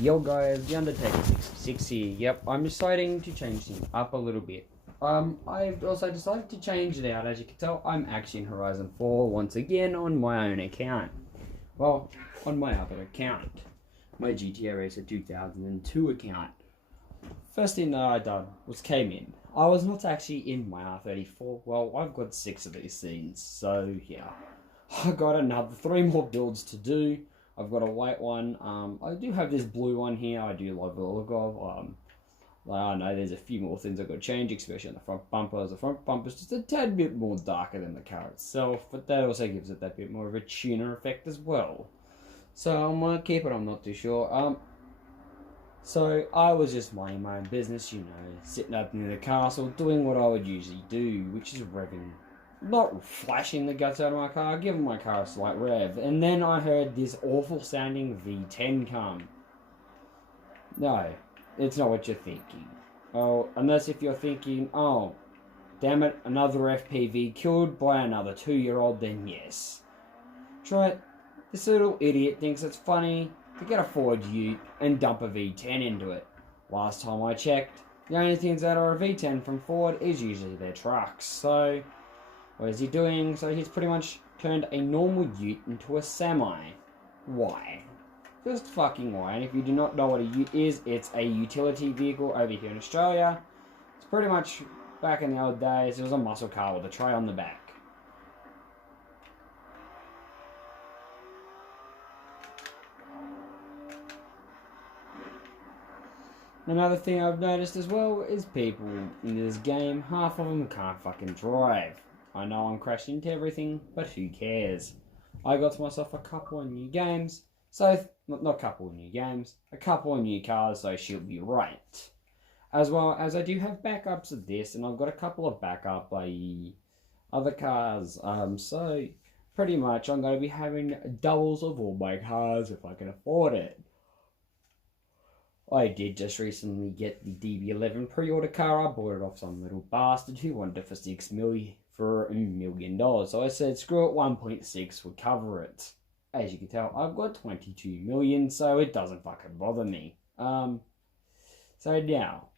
Yo guys, the Undertaker 66 here. Yep, I'm deciding to change things up a little bit. I've also decided to change it out. As you can tell, I'm actually in Horizon 4 once again on my own account. Well, on my other account. My GTA Racer 2002 account. First thing that I done was came in. I was not actually in my R34. Well, I've got 6 of these scenes, so yeah. I got another 3 more builds to do. I've got a white one. I do have this blue one here. I do love the look of. I know there's a few more things I've got to change, especially on the front bumpers. The front bumper's just a tad bit more darker than the car itself, but that also gives it that bit more of a tuner effect as well. So I might keep it. I'm not too sure. So I was just minding my own business, sitting up near the castle, doing what I would usually do, which is revving. Not flashing the guts out of my car, giving my car a slight rev. And then I heard this awful sounding V10 come. No, it's not what you're thinking. Oh, unless if you're thinking, oh, damn it, another FPV killed by another 2-year-old, then yes. Try it. This little idiot thinks it's funny to get a Ford Ute and dump a V10 into it. Last time I checked, the only things that are a V10 from Ford is usually their trucks, so what is he doing? So he's pretty much turned a normal Ute into a semi. Why? Just fucking why. And if you do not know what a Ute is, it's a utility vehicle over here in Australia. It's pretty much, back in the old days, it was a muscle car with a tray on the back. Another thing I've noticed as well is people in this game, half of them can't fucking drive. I know I'm crashing into everything, but who cares? I got myself a couple of new games, so, not a couple of new games, a couple of new cars, so she'll be right. As well as I do have backups of this, and I've got a couple of backup other cars, so pretty much I'm going to be having doubles of all my cars if I can afford it. I did just recently get the DB11 pre-order car. I bought it off some little bastard who wanted it for $1 million. So I said, screw it, 1.6 would cover it. As you can tell, I've got 22 million, so it doesn't fucking bother me. So now,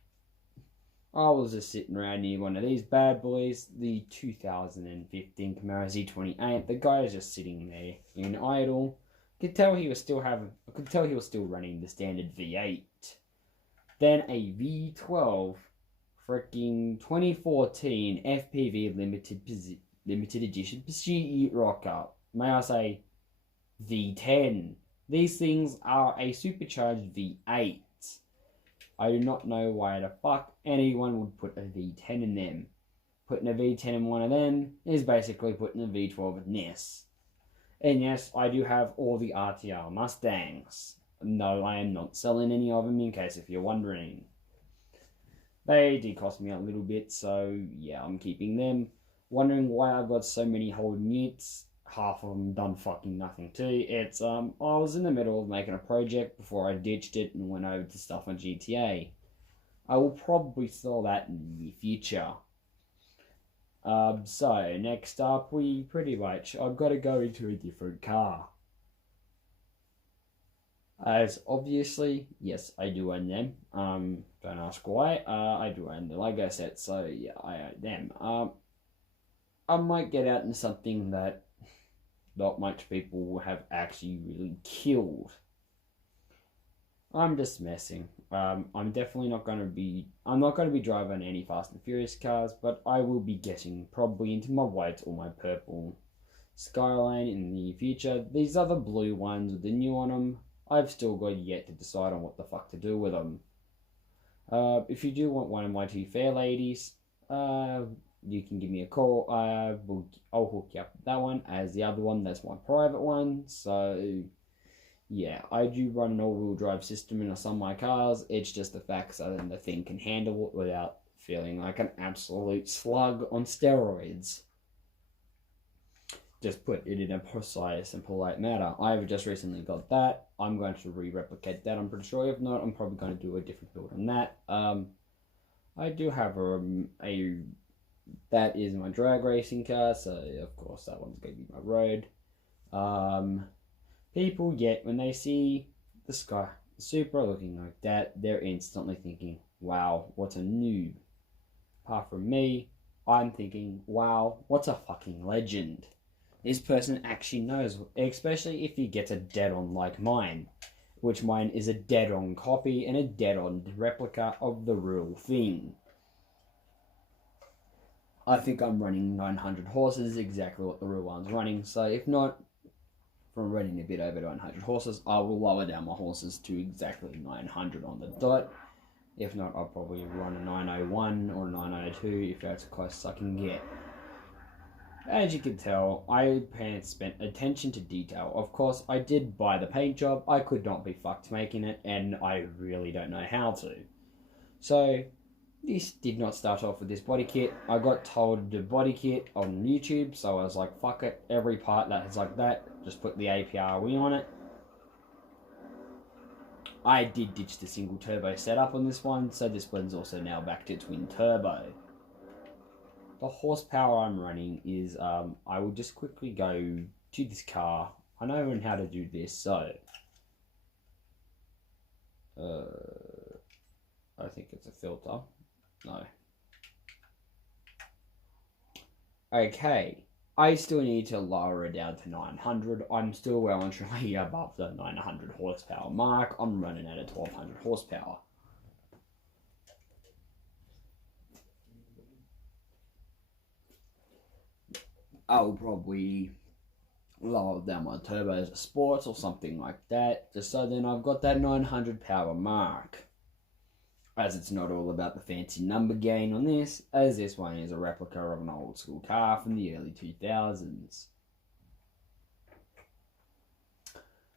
I was just sitting around near one of these bad boys, the 2015 Camaro Z28. The guy is just sitting there in idle. I could tell he was still running the standard V8. Then a V12 freaking 2014 FPV limited edition Pursuit rocker. May I say V10. These things are a supercharged V8. I do not know why the fuck anyone would put a V10 in them. Putting a V10 in one of them is basically putting a V12 in this. And yes, I do have all the RTR Mustangs. No, I am not selling any of them, in case if you're wondering. They did cost me a little bit, so yeah, I'm keeping them. Wondering why I've got so many Holden Utes. Half of them done fucking nothing too. It's, I was in the middle of making a project before I ditched it and went over to stuff on GTA. I will probably sell that in the near future. So, next up, I've got to go into a different car. As obviously, yes, I do own them. Don't ask why. I do own the Lego set, so yeah, I own them. I might get out into something that not much people have actually really killed. I'm just messing. I'm not going to be driving any Fast and Furious cars, but I will be getting probably into my white or my purple Skyline in the future. These other blue ones with the new on them, I've still got yet to decide on what the fuck to do with them. If you do want one of my 2 fair ladies, you can give me a call. I'll hook you up with that one, as the other one, that's my private one. So yeah, I do run an all-wheel drive system in some of my cars. It's just the fact that the thing can handle it without feeling like an absolute slug on steroids. Just put it in a precise and polite manner. I've just recently got that. I'm going to re-replicate that, I'm pretty sure. If not, I'm probably going to do a different build on that. I do have that is my drag racing car, so of course that one's going to be my road. People get, when they see the Supra looking like that, they're instantly thinking, wow, what's a noob? Apart from me, I'm thinking, wow, what's a fucking legend? This person actually knows, especially if he gets a dead-on like mine, which mine is a dead-on copy and a dead-on replica of the real thing. I think I'm running 900 horses, exactly what the real one's running, so if not, from running a bit over 900 horses, I will lower down my horses to exactly 900 on the dot. If not, I'll probably run a 901 or a 902 if that's as close as I can get. As you can tell, I spent attention to detail. Of course, I did buy the paint job. I could not be fucked making it, and I really don't know how to. So, this did not start off with this body kit. I got told the body kit on YouTube, so I was like, fuck it. Every part that is like that, just put the APR wing on it. I did ditch the single turbo setup on this one, so this one's also now back to twin turbo. The horsepower I'm running is, I will just quickly go to this car. I know how to do this, so I think it's a filter. No. Okay. I still need to lower it down to 900. I'm still well and truly above the 900 horsepower mark. I'm running at a 1200 horsepower. I'll probably lower down my turbos to sports or something like that, just so then I've got that 900 power mark. As it's not all about the fancy number gain on this, as this one is a replica of an old school car from the early 2000s.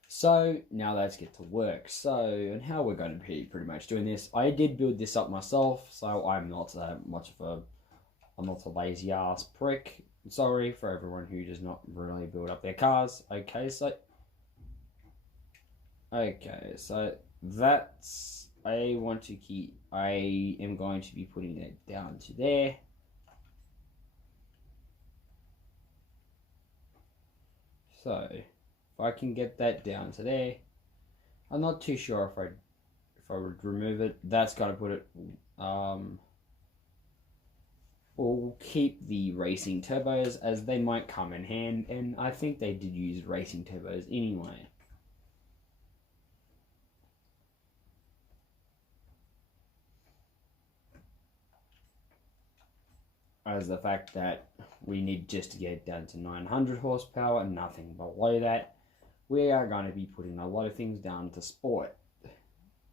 So, now let's get to work. So, and how we're going to be pretty much doing this, I did build this up myself, so I'm not I'm not a lazy ass prick. Sorry for everyone who does not really build up their cars. Okay, so that's, I am going to be putting it down to there. So, if I can get that down to there, I'm not too sure if I would remove it. That's got to put it, we'll keep the racing turbos as they might come in hand, and I think they did use racing turbos anyway. As the fact that we need just to get down to 900 horsepower and nothing below that, we are going to be putting a lot of things down to sport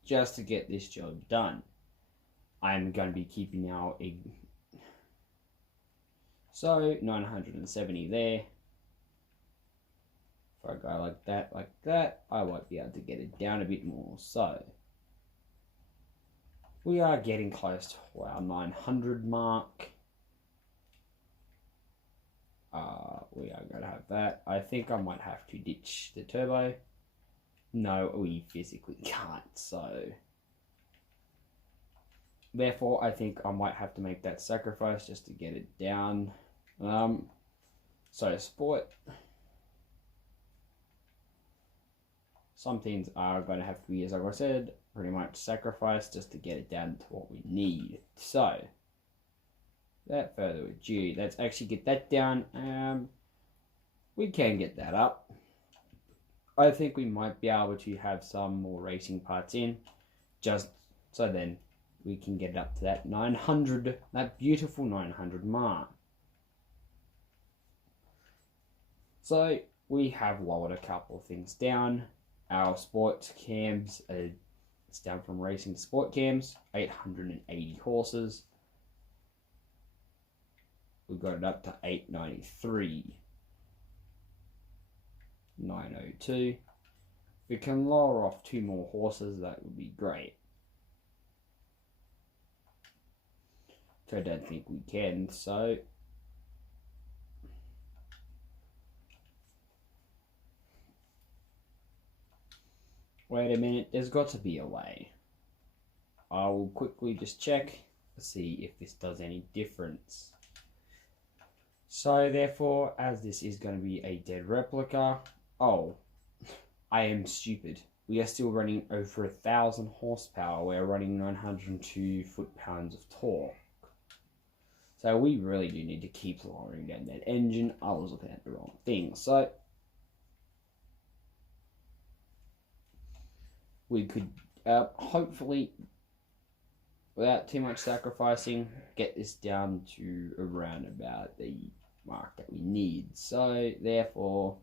just to get this job done. I'm going to be keeping our so 970 there. If I go like that, I won't be able to get it down a bit more. So we are getting close to our 900 mark. We are going to have that. I think I might have to ditch the turbo. No, we physically can't, so therefore I think I might have to make that sacrifice just to get it down. So sport, some things are going to have to be, as I said, pretty much sacrifice just to get it down to what we need. So without further ado, let's actually get that down. We can get that up. I think we might be able to have some more racing parts in, just so then we can get it up to that 900, that beautiful 900 mark. So we have lowered a couple of things down. Our sports cams, it's down from racing to sport cams, 880 horses. We've got it up to 893. 902. If we can lower off 2 more horses, that would be great. So I don't think we can, so wait a minute, there's got to be a way. I will quickly just check to see if this does any difference. So therefore, as this is going to be a dead replica, oh, I am stupid. we are still running over 1,000 horsepower. We're running 902 foot-pounds of torque. So we really do need to keep lowering down that engine. I was looking at the wrong thing. So we could hopefully, without too much sacrificing, get this down to around about the mark that we need. So therefore,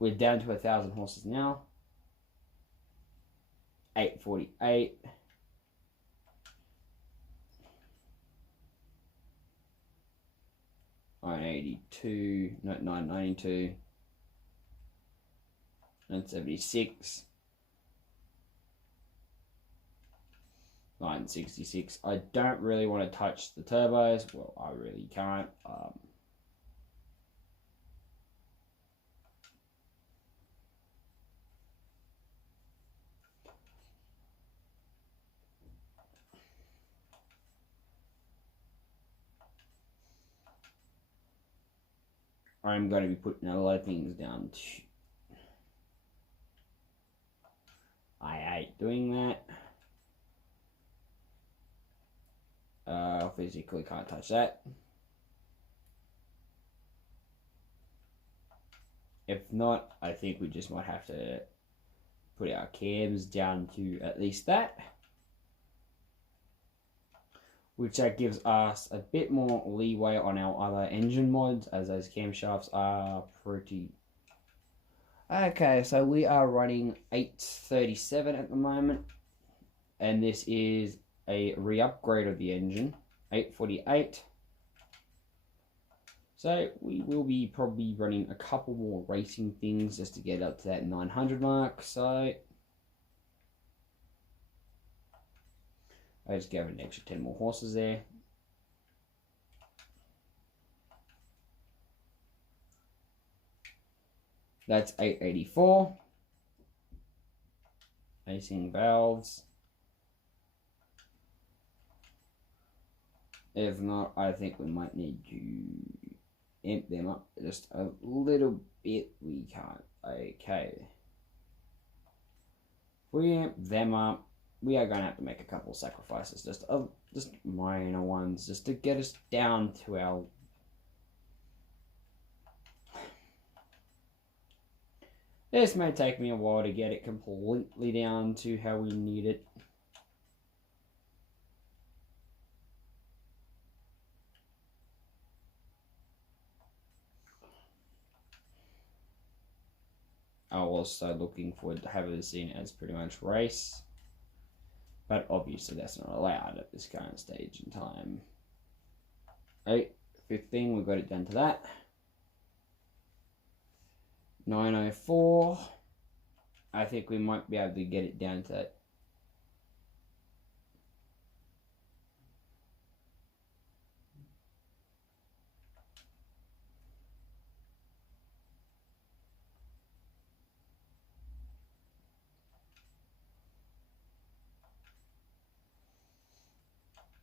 we're down to 1,000 horses now. 848. 982, no, 992, 976, 966. I don't really want to touch the turbos. Well, I really can't. I'm going to be putting a lot of things down. I hate doing that. Physically can't touch that. If not, I think we just might have to put our cams down to at least that. Which that gives us a bit more leeway on our other engine mods, as those camshafts are pretty... Okay, so we are running 837 at the moment, and this is a re-upgrade of the engine, 848. So we will be probably running a couple more racing things just to get up to that 900 mark, so... I just gave an extra 10 more horses there. That's 884. Racing valves. If not, I think we might need to amp them up just a little bit. We can't. Okay. If we amp them up, we are going to have to make a couple of sacrifices, just minor ones, just to get us down to our... This may take me a while to get it completely down to how we need it. I'm also looking forward to having this in as pretty much race. But obviously that's not allowed at this current stage in time. 815, we've got it down to that. 904. I think we might be able to get it down to that.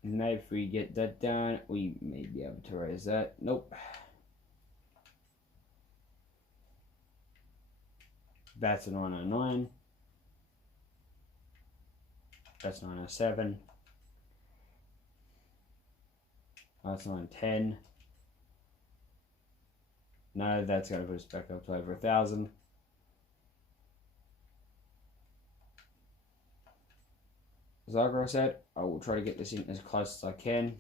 Maybe if we get that done, we may be able to raise that. Nope. That's a 909. That's 907. That's 910. No, that's going to put us back up to over 1,000. Like I said, I will try to get this in as close as I can.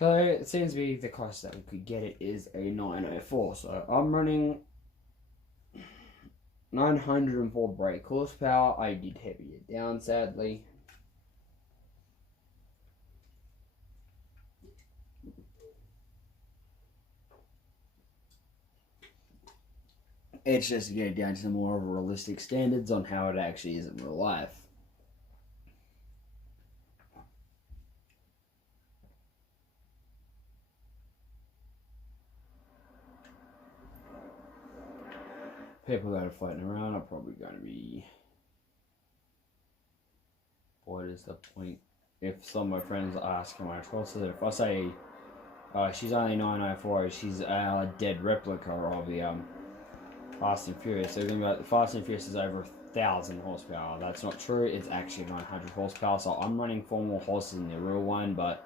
So it seems to be the closest that we could get it is a 904. So I'm running 904 brake horsepower. I did heavy it down, sadly. It's just to get it down to some more realistic standards on how it actually is in real life. People that are floating around are probably going to be what is the point? If some of my friends ask my Forza, if I say she's only 904, she's a dead replica of the Fast and Furious. So the Fast and Furious is over 1,000 horsepower. That's not true. It's actually 900 horsepower. So I'm running 4 more horses than the real one, but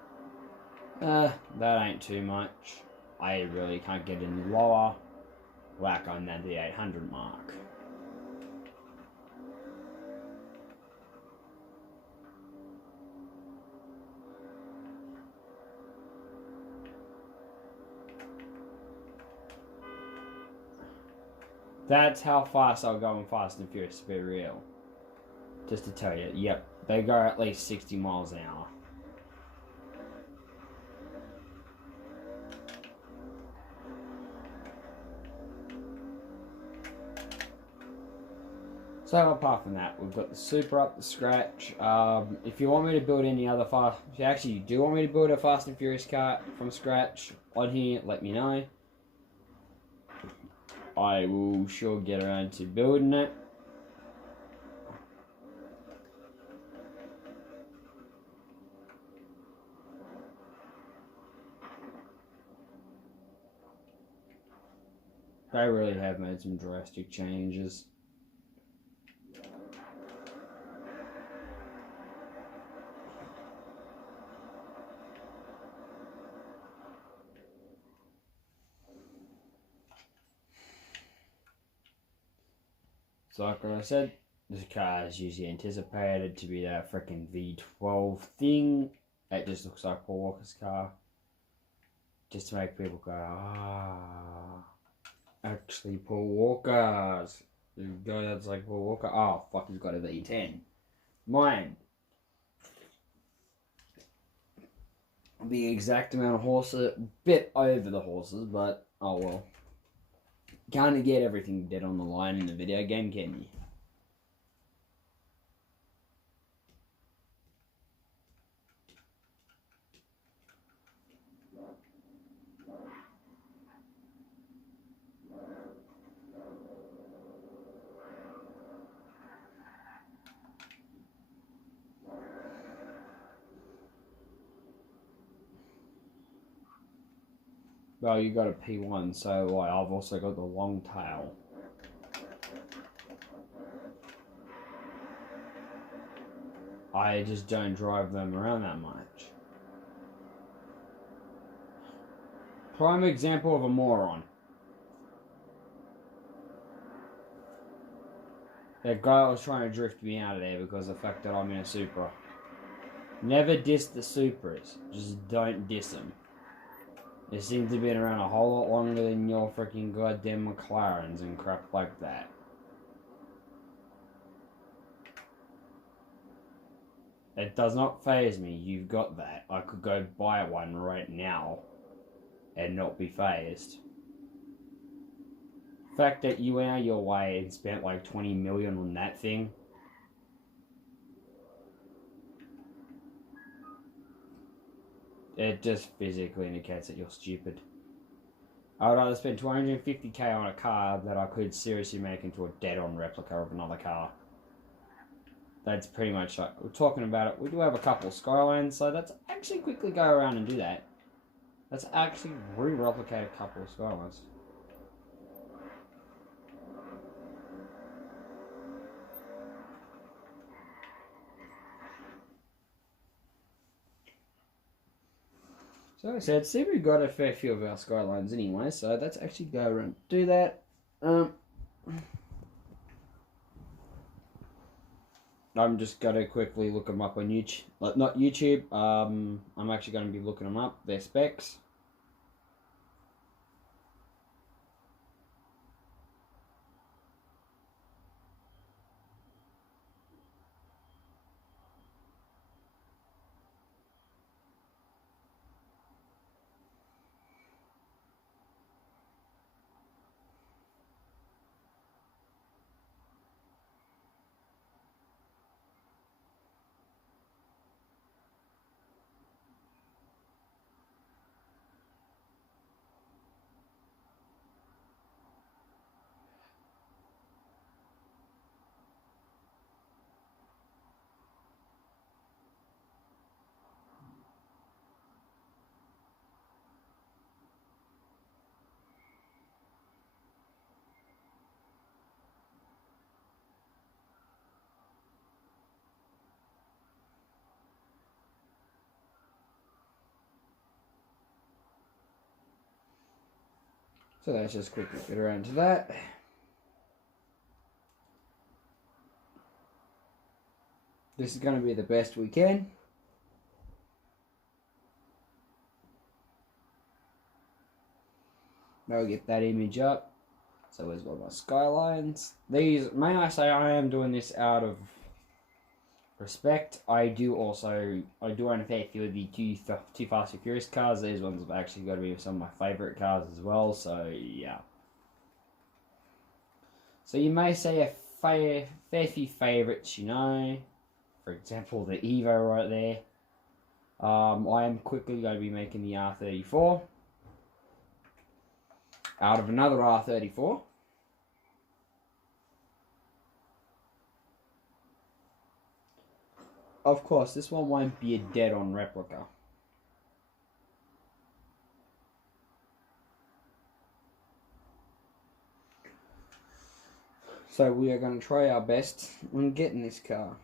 that ain't too much. I really can't get any lower. Like I'm at the 800 mark. That's how fast I'll go in Fast and Furious, to be real. Just to tell you, yep, they go at least 60 miles an hour. So apart from that, we've got the Super up to scratch. If you want me to build any other if you actually do want me to build a Fast and Furious car from scratch on here, let me know. I will sure get around to building it. They really have made some drastic changes. So like I said, this car is usually anticipated to be that freaking V12 thing. It just looks like Paul Walker's car. Just to make people go, actually Paul Walker's. The guy that's like Paul Walker, oh fuck, he's got a V10. Mine. The exact amount of horses, bit over the horses, but oh well. Can't get everything dead on the line in the video game, can you? Well, you got a P1, so like, I've also got the long tail. I just don't drive them around that much. Prime example of a moron. That guy was trying to drift me out of there because of the fact that I'm in a Supra. Never diss the Supras. Just don't diss them. They seem to be around a whole lot longer than your freaking goddamn McLarens and crap like that. It does not faze me. You've got that. I could go buy one right now and not be fazed. The fact that you went out your way and spent like 20 million on that thing. It just physically indicates that you're stupid. I would rather spend 250k on a car that I could seriously make into a dead-on replica of another car. That's pretty much like, we're talking about it. We do have a couple of Skylines, so let's actually quickly go around and do that. Let's actually re-replicate a couple of Skylines. So like I said, see, we've got a fair few of our Skylines anyway, so let's actually go around and do that. I'm just going to quickly look them up on YouTube. Not YouTube. I'm actually going to be looking them up, their specs. So let's just quickly get around to that. This is going to be the best we can. Now we get that image up. So where's all my skylines? These, may I say, I am doing this out of respect. I do own a fair few of the Too Fast and Furious cars. These ones have actually got to be some of my favourite cars as well. So yeah. So you may say a fair few favourites, you know. For example, the Evo right there. I am quickly going to be making the R34 out of another R34. Of course, this one won't be a dead-on replica. So we are going to try our best on getting this car.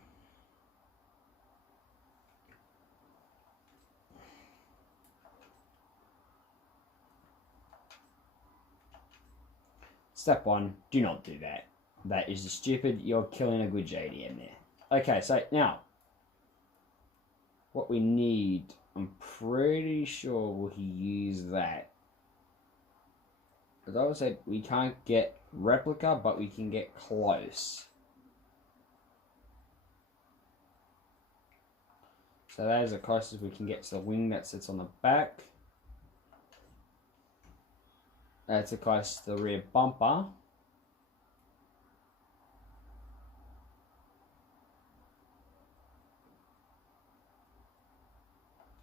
Step 1, do not do that. That is stupid. You're killing a good JDM there. Okay, so now, what we need, I'm pretty sure we'll use that. As I said, we can't get replica, but we can get close. So that is the closest we can get to the wing that sits on the back. That's the closest to the rear bumper.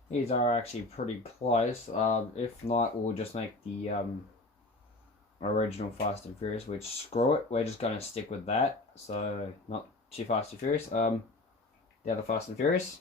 These are actually pretty close. If not, we'll just make the original Fast and Furious, which screw it. We're just going to stick with that. So, not Too Fast and Furious. The other Fast and Furious.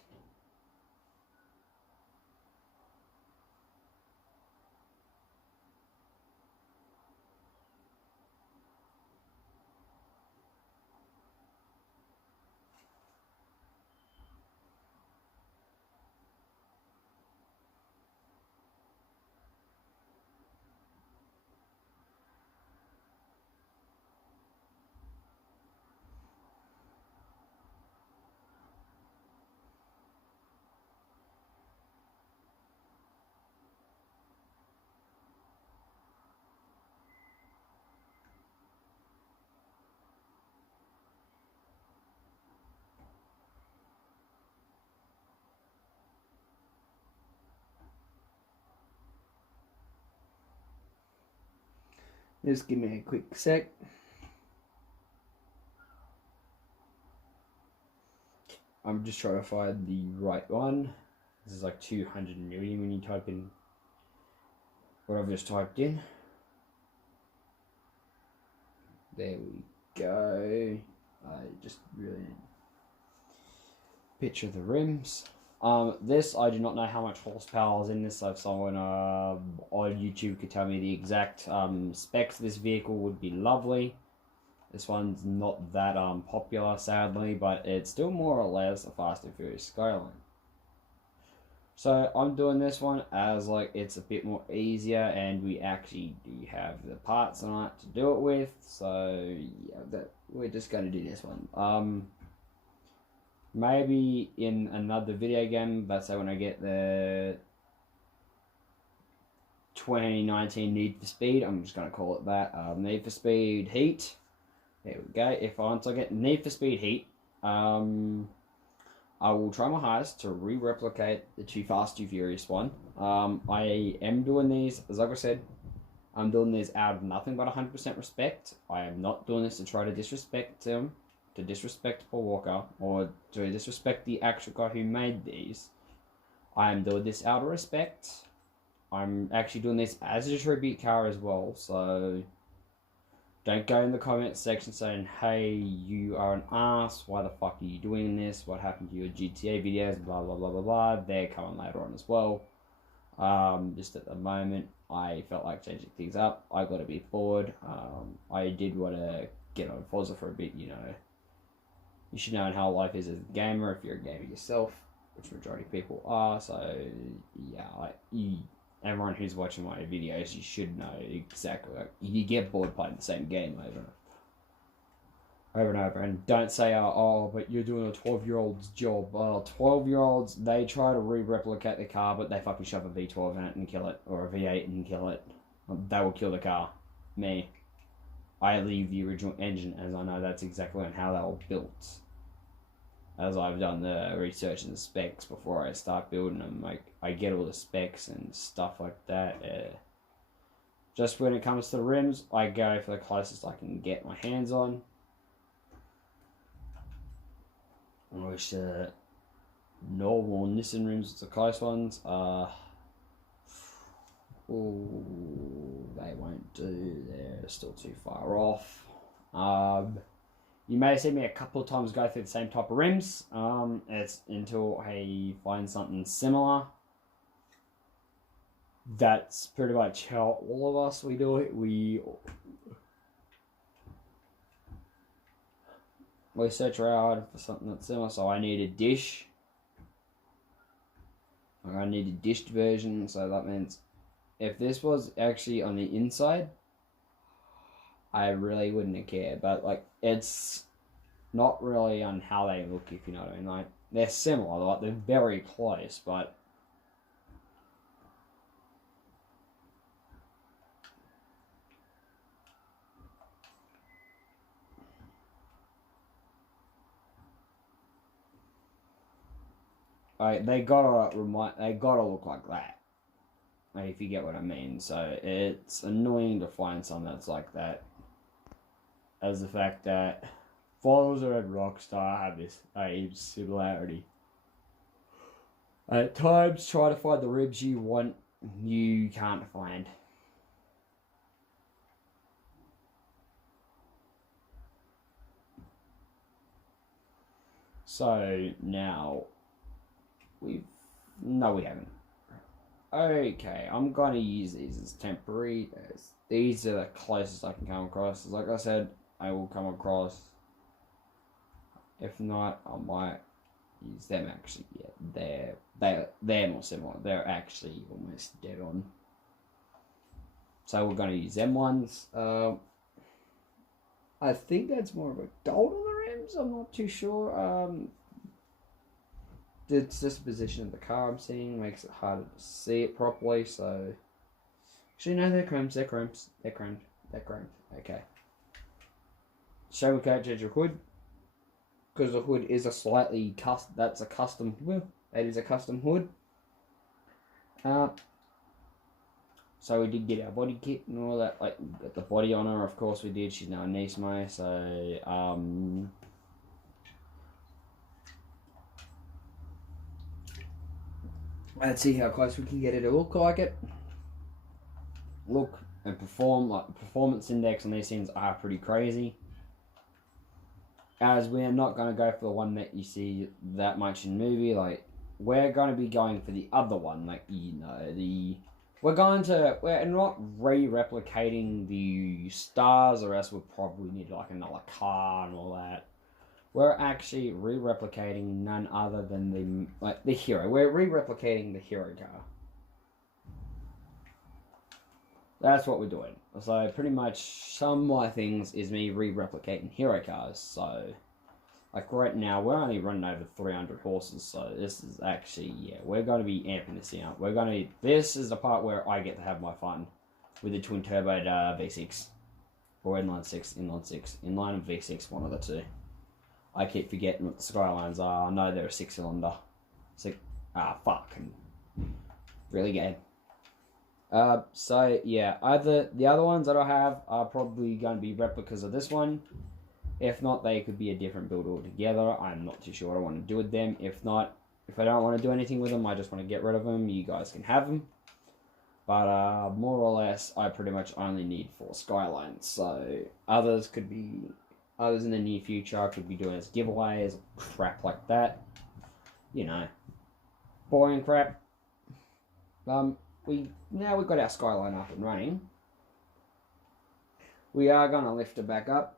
Just give me a quick sec. I'm just trying to find the right one. This is like 200 million when you type in what I've just typed in. There we go. I just really picture the rims. This, I do not know how much horsepower is in this, so if someone on YouTube could tell me the exact specs of this vehicle would be lovely. This one's not that popular, sadly, but it's still more or less a Fast and Furious Skyline. So I'm doing this one as like it's a bit more easier, and we actually do have the parts on it to do it with. So yeah, we're just going to do this one. Maybe in another video game, let's say when I get the 2019 Need for Speed, I'm just going to call it that, Need for Speed Heat. There we go. Once I get Need for Speed Heat, I will try my hardest to re-replicate the Too Fast, Too Furious one. I am doing these, as like I said, I'm doing these out of nothing but 100% respect. I am not doing this to try to disrespect them, to disrespect Paul Walker, or to disrespect the actual guy who made these. I am doing this out of respect. I'm actually doing this as a tribute car as well, so don't go in the comment section saying, hey, you are an ass, why the fuck are you doing this, what happened to your GTA videos, blah blah blah blah blah. They're coming later on as well. Just at the moment, I felt like changing things up. I got a bit bored. I did want to get on Forza for a bit, you know. You should know how life is as a gamer if you're a gamer yourself, which majority of people are. So yeah, everyone who's watching my videos, you should know exactly. Like, you get bored playing the same game over and over. And don't say, oh, but you're doing a 12-year-old's job. 12-year-olds, they try to re-replicate the car, but they fucking shove a V12 in it and kill it, or a V8 and kill it. They will kill the car. Me, I leave the original engine, as I know that's exactly how they were built. As I've done the research and the specs before I start building them, like, I get all the specs and stuff like that. Just when it comes to the rims, I go for the closest I can get my hands on. I wish normal Nissan rims was the close ones. They won't do. They're still too far off. You may see me a couple of times go through the same type of rims. It's until I find something similar. That's pretty much how all of us we do it. We search around for something that's similar. So I need a dish. I need a dished version. So that means if this was actually on the inside, I really wouldn't care. But like, it's not really on how they look, if you know what I mean. Like, they're similar. Like, they're very close, but they gotta look like that, if you get what I mean. So it's annoying to find something that's like that, as the fact that Forza and Rockstar have this similarity. At times, try to find the ribs you want, you can't find. So now no, we haven't. Okay, I'm gonna use these as temporary. These are the closest I can come across. Like I said, I will come across. If not, I might use them actually. Yeah, they're more similar. They're actually almost dead on. So we're gonna use them ones. I think that's more of a gold on the rims. I'm not too sure. It's just the position of the car I'm seeing makes it harder to see it properly. So actually, no, they're chromed. They're chromed. Okay. So we can't change the hood, because the hood is a slightly that's a custom. Well, that is a custom hood. So we did get our body kit and all that. Like, got the body on her, of course we did. She's now a Nismo, so let's see how close we can get it to look like it. Look and perform. Like, the performance index on these things are pretty crazy. As we're not going to go for the one that you see that much in movie, like, we're going to be going for the other one, like, you know, we're not re-replicating the stars, or else we'll probably need, like, another car and all that. We're actually re-replicating none other than the hero. We're re-replicating the hero car. That's what we're doing. So pretty much some of my things is me re-replicating hero cars. So like right now we're only running over 300 horses. So this is actually, yeah, we're going to be amping this out. This is the part where I get to have my fun with the twin turbo V6 or inline 6, inline and V6, one of the two. I keep forgetting what the Skylines are. I know they're a 6-cylinder. Fucking really game. So yeah, either the other ones that I have are probably going to be replicas of this one. If not, they could be a different build altogether. I'm not too sure what I want to do with them. If not, if I don't want to do anything with them, I just want to get rid of them. You guys can have them. But more or less, I pretty much only need 4 Skylines. So others in the near future, I could be doing as giveaways, crap like that. You know, boring crap. We've got our Skyline up and running. We are going to lift her back up.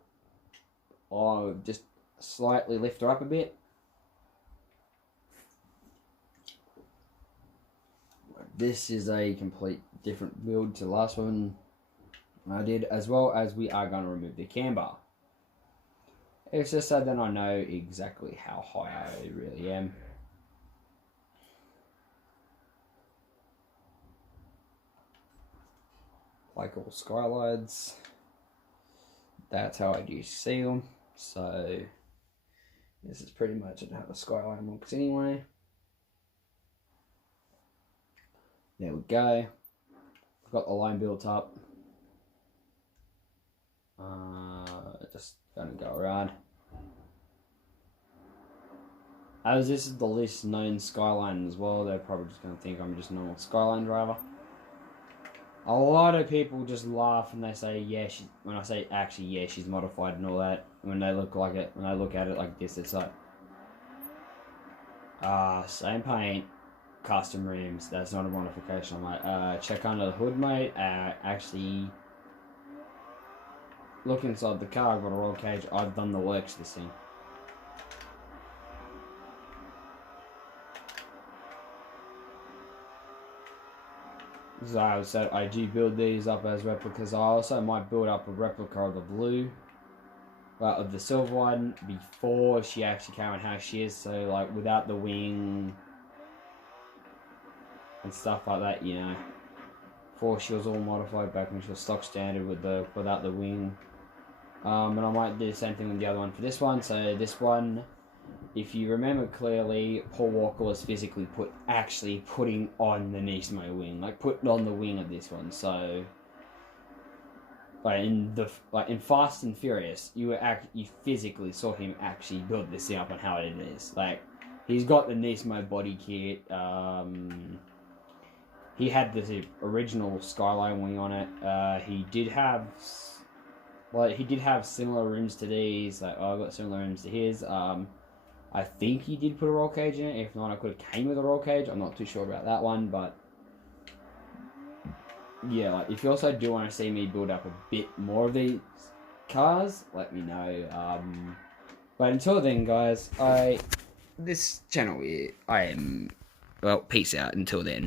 Or just slightly lift her up a bit. this is a complete different build to the last one I did, as well as we are going to remove the cam bar. It's just so that I know exactly how high I really am. Like all skylights, that's how I do see them. So this is pretty much how the skyline looks anyway. There we go. I've got the line built up. Just gonna go around. As this is the least known skyline as well, they're probably just gonna think I'm just a normal skyline driver. A lot of people just laugh and they say, yeah, when I say actually, yeah, she's modified and all that. When they look like it, when they look at it like this, it's like, same paint, custom rims. That's not a modification. I'm like, check under the hood, mate. Actually, look inside the car. I've got a roll cage. I've done the works this thing. So I do build these up as replicas. I also might build up a replica of the blue, of the silver one, before she actually came out how she is. So like without the wing and stuff like that, you know. Before she was all modified back when she was stock standard without the wing. And I might do the same thing with the other one for this one. So this one, if you remember clearly, Paul Walker was physically putting on the Nismo wing, like putting on the wing of this one. So, in Fast and Furious, you physically saw him actually build this thing up on how it is. Like, he's got the Nismo body kit. He had the original Skyline wing on it. He did have similar rims to these. Like, I got similar rims to his. I think he did put a roll cage in it. If not, I could have came with a roll cage. I'm not too sure about that one, but yeah, like if you also do want to see me build up a bit more of these cars, let me know. But until then, guys, this channel, peace out until then.